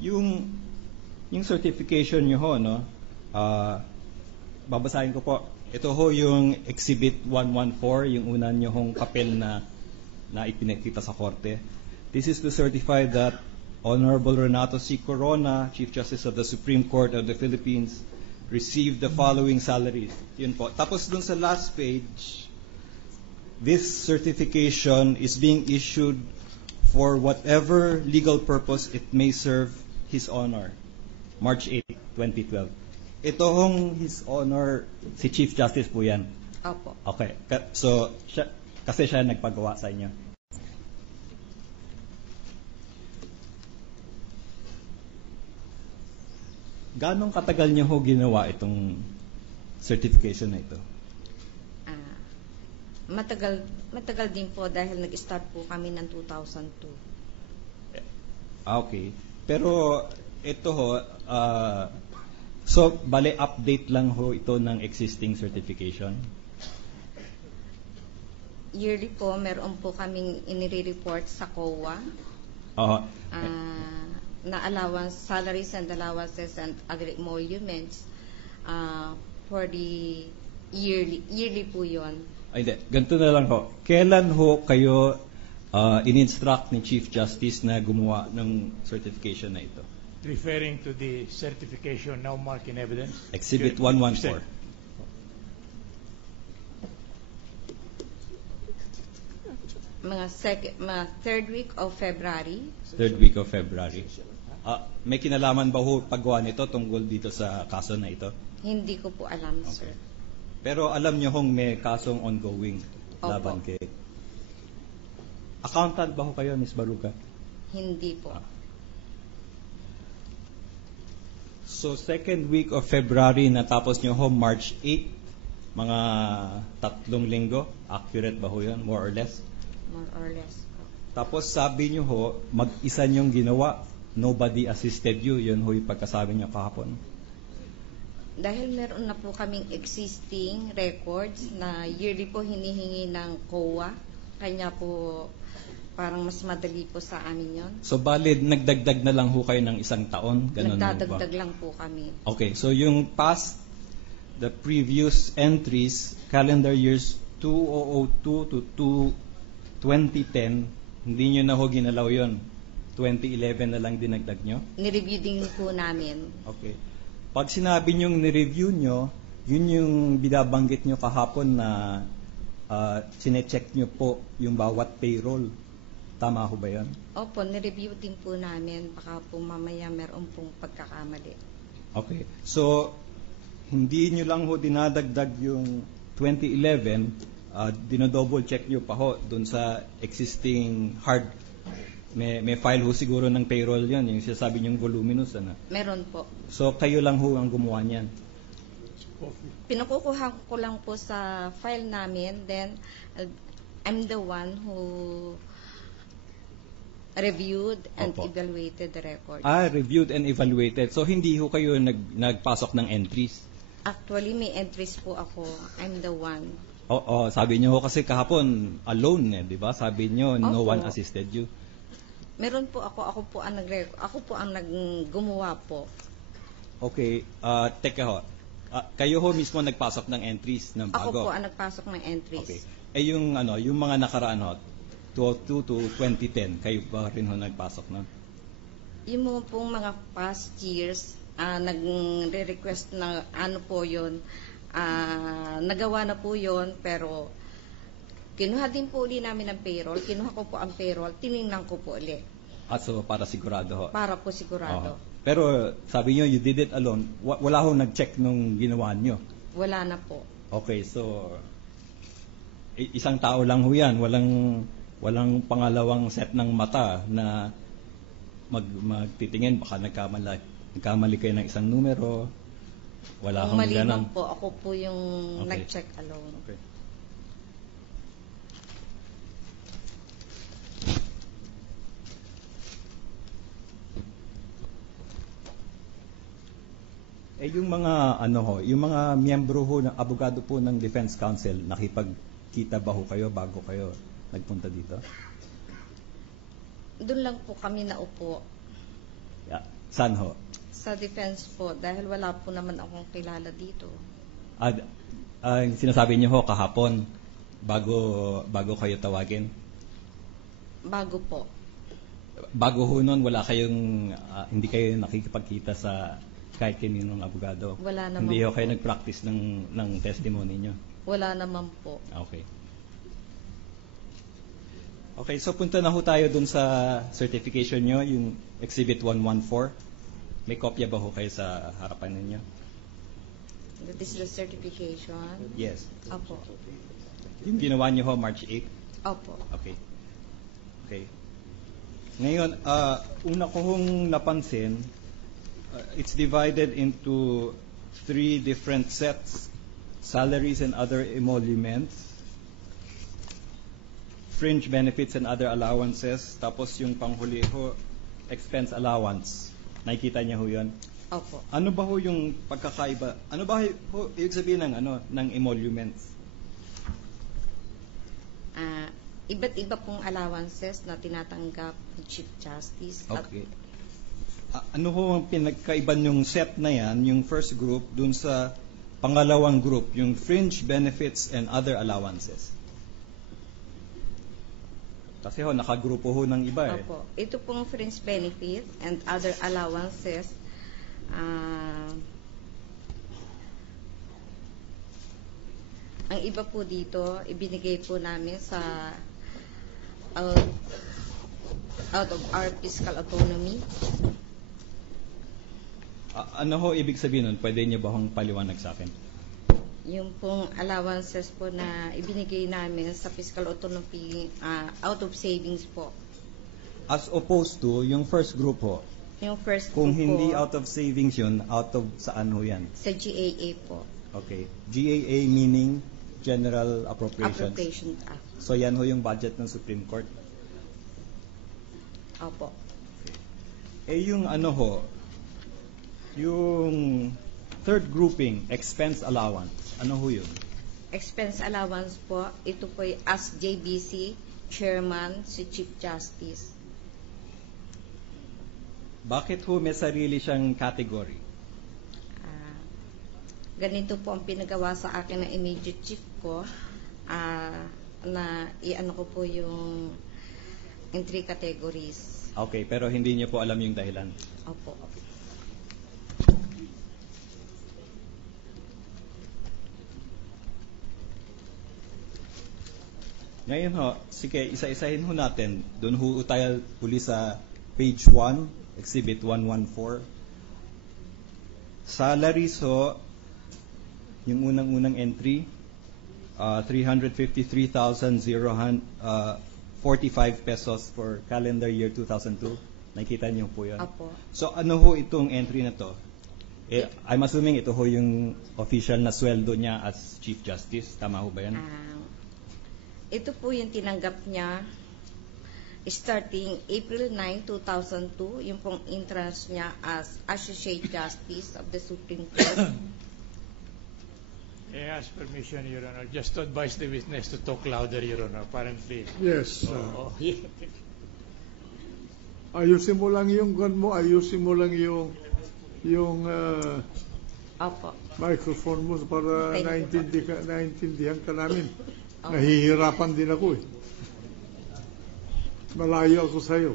Yung certification nyo ho, no? Babasahin ko po. Ito ho yung Exhibit 114, yung una nyo hong papel na ipinakita sa korte. This is to certify that Honorable Renato C. Corona, Chief Justice of the Supreme Court of the Philippines, received the following salaries. Yun po. Tapos dun sa last page, this certification is being issued for whatever legal purpose it may serve His Honor. March 8, 2012. Ito hong His Honor, si Chief Justice po yan. Opo. Okay. So, kasi siya nagpagawa sa inyo. Ganong katagal niyo ho ginawa itong certification na ito? Matagal din po dahil nag-start po kami ng 2002. Okay. Pero ito ho, so bale update lang ho ito ng existing certification? Yearly po, meron po kaming inire-report sa COA. Na allowance, salaries and allowances and other emoluments for the yearly po yun. Ay, hindi. Ganito na lang ho. Kailan ho kayo in-instruct ni Chief Justice na gumawa ng certification na ito? Referring to the certification now marked in evidence? Exhibit 114. Mga third week of February. Third week of February. May kinalaman ba ho paggawa nito tungkol dito sa kaso na ito? Hindi ko po alam, Okay. sir. Pero alam niyo hong may kasong ongoing laban kay... Accountant ba ho kayo, Ms. Baruca? Hindi po. So, second week of February, natapos niyo ho March 8, mga 3 linggo. Accurate ba ho yun? More or less? More or less po. Tapos sabi niyo ho, mag-isa niyong ginawa. Nobody assisted you. Yun ho yung pagkasabi niyo kahapon. Dahil meron na po kaming existing records na yearly po hinihingi ng COA, kanya po parang mas madali po sa amin yon. So, valid, nagdagdag na lang ho kayo ng 1 taon? Ganun Nagdadagdag lang po kami. Okay, so yung past, the previous entries, calendar years 2002 to 2010, hindi nyo na ho ginalaw yun. 2011 na lang dinagdag nyo? Nireview din po namin. Okay. Pag sinabi nyong nireview nyo, yun yung binabanggit nyo kahapon na sinecheck nyo po yung bawat payroll. Tama ho ba yun? Opo, nireview din po namin. Baka po mamaya meron pong pagkakamali. Okay. So, hindi nyo lang ho dinadagdag yung 2011, dinodouble check nyo pa ho dun sa existing hard. May file ho siguro ng payroll yan, yung sinasabi nyong voluminous. Ano? Meron po. So, kayo lang ho ang gumawa niyan? Pinukukuha ko lang po sa file namin. Then, I'm the one who reviewed and evaluated the records. Reviewed and evaluated. So, hindi ho kayo nagpasok ng entries? Actually, may entries po ako. I'm the one. Oo, sabi niyo ho kasi kahapon alone, di ba? Sabi niyo no one assisted you. Meron po ako po ang gumawa po. Okay, teka ho. Kayo ho mismo nagpasok ng entries ng bago? Ako po ang nagpasok ng entries. Okay. Yung mga nakaraan ho, 2002 to 2010, kayo ba rin ho nagpasok na? Yung mga pong mga past years, nagre-request na po yun, nagawa na po yun, pero kinuha din po ulit namin ang payroll. Kinuha ko po ang payroll. Tinignan ko po ulit. So, para sigurado ho? Para po sigurado. Pero sabi nyo, you did it alone. Wala ho nag-check nung ginawa nyo? Wala na po. Okay, so isang tao lang ho yan. Walang pangalawang set ng mata na magtitingin. Baka nagkamali kayo ng isang numero. Wala hong ganun. Po, ako po yung nag-check alone. Okay. Yung mga yung mga miyembro ho ng abogado po ng Defense Council, nakipagkita ba ho kayo bago kayo nagpunta dito? Doon lang po kami naupo. Yeah. Saan ho? Sa defense po, dahil wala po naman akong kilala dito. Ang sinasabi niyo ho kahapon, bago kayo tawagin. Bago po. Bago ho nun, wala kayong, hindi kayo nakikipagkita sa kahit kaninong abogado. Wala naman Hindi ho po. kayo nag-practice ng testimony niyo. Wala naman po. Okay. Okay, so punta na ho tayo dun sa certification nyo, yung Exhibit 114. May kopya ba ho kayo sa harapan ninyo? That is the certification. Yes. Opo. Yung ginawa nyo ho, March 8? Opo. Okay. Okay. Ngayon, una ko hong napansin, it's divided into 3 different sets: salaries and other emoluments, fringe benefits and other allowances, tapos yung panghuli ho, expense allowance. Nakikita niya ho yun? Opo. Ano ba ho yung pagkakaiba? Ano ba ho ibig sabihin ng emoluments? Iba't iba pong allowances na tinatanggap ng Chief Justice. Okay. Ano ho ang pinagkaiban yung set na yan, yung first group, dun sa pangalawang group, yung fringe benefits and other allowances? Kasi ho, nakagrupo ho ng iba eh. Opo. Ito pong fringe benefit and other allowances. Ang iba po dito, ibinigay po namin sa out of our fiscal autonomy. Ano ho ibig sabihin nun? Pwede niyo ba hong paliwanag sa akin? Yung pong allowances po na ibinigay namin sa fiscal autonomy out of savings po. As opposed to yung first group ho. Yung first Kung po hindi po, out of savings yun, out of saan ho yan? sa GAA po. Okay. GAA meaning General Appropriations. Appropriation Act. So yan ho yung budget ng Supreme Court. Opo. Yung ano ho, yung third grouping, expense allowance, ano ho yun? Expense allowance po, ito po as JBC Chairman si Chief Justice. Bakit ho may sarili siyang category? Ganito po ang pinagawa sa akin ng immediate chief ko, na i-ano ko po yung in 3 categories. Okay, pero hindi niyo po alam yung dahilan. Opo. Ngayon ho, sige, isa-isahin ho natin. Doon ho tayo uli sa page 1, Exhibit 114. Salaries ho, yung unang-unang entry, 353,045 pesos for calendar year 2002. Nakikita niyo po yun? Opo. So ano ho itong entry na to? I'm assuming ito ho yung official na sweldo niya as Chief Justice. Tama ho ba yan? Ito po yung tinanggap niya starting April 9, 2002, yung pong entrance niya as Associate Justice of the Supreme Court. I ask permission, Your Honor, just to advise the witness to talk louder, Your Honor, apparently. Yes. Yeah. Ayusin mo lang yung gun mo, ayusin mo lang yung Opo. microphone mo para Thank you po. naintindihan ka namin. Opo. Nahihirapan din ako eh. Malayo ako sa'yo.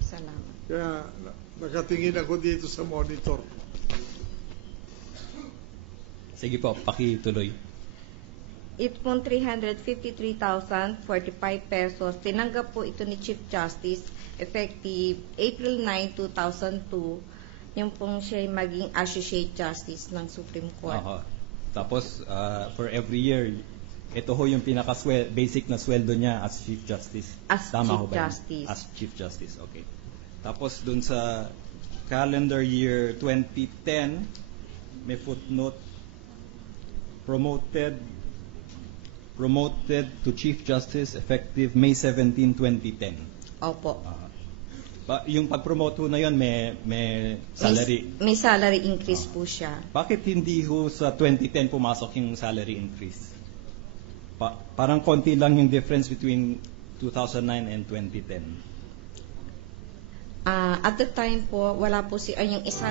Salamat. Kaya nakatingin ako dito sa monitor. Sige po, pakituloy. Ito pong 353,045 pesos, tinanggap po ito ni Chief Justice effective April 9, 2002, yung pong siya maging Associate Justice ng Supreme Court. Aha. Tapos, for every year, ito ho yung basic na sweldo niya as Chief Justice. As Tama Chief ho ba yun? Justice. As Chief Justice, okay. Tapos dun sa calendar year 2010, may footnote, promoted to Chief Justice effective May 17, 2010. Opo. Yung pag-promote ho na yun, may salary. May salary increase po siya. Bakit hindi ho sa 2010 pumasok yung salary increase? Parang konti lang yung difference between 2009 and 2010. At the time po, wala po yung isa